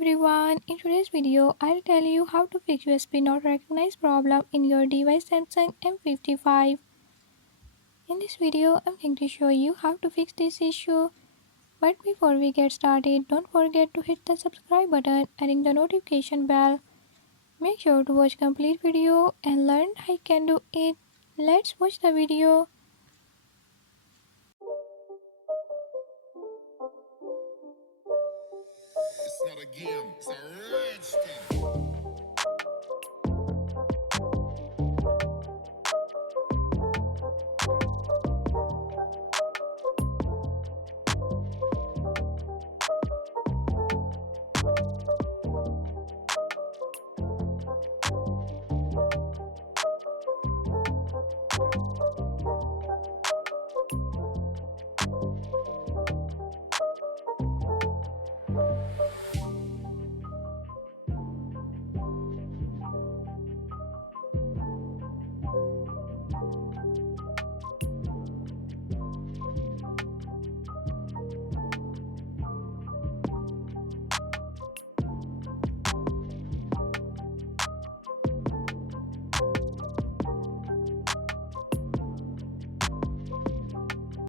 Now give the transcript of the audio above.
everyone, in today's video I'll tell you how to fix USB not recognized problem in your device Samsung M55. In this video I'm going to show you how to fix this issue. But before we get started, don't forget to hit the subscribe button and ring the notification bell. Make sure to watch complete video and learn how you can do it. Let's watch the video. It's not a game, it's a rich thing.